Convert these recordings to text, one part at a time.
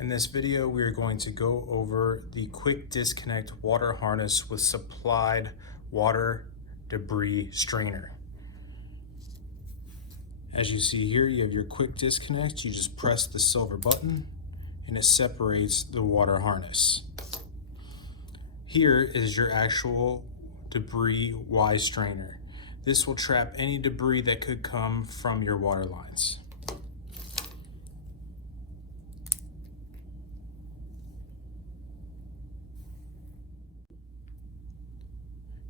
In this video, we are going to go over the quick disconnect water harness with supplied water debris strainer. As you see here, you have your quick disconnect. You just press the silver button and it separates the water harness. Here is your actual debris Y strainer. This will trap any debris that could come from your water lines.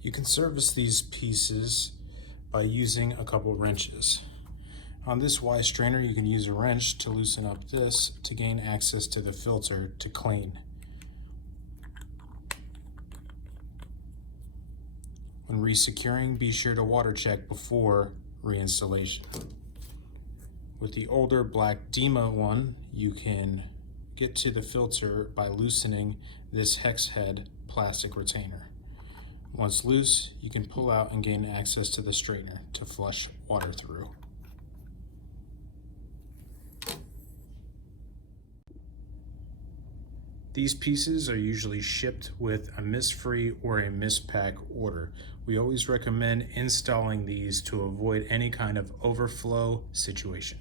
You can service these pieces by using a couple wrenches. On this Y strainer, you can use a wrench to loosen up this to gain access to the filter to clean. When resecuring, be sure to water check before reinstallation. With the older black Dima one, you can get to the filter by loosening this hex head plastic retainer. Once loose, you can pull out and gain access to the strainer to flush water through. These pieces are usually shipped with a mist-free or a mist pack order. We always recommend installing these to avoid any kind of overflow situation.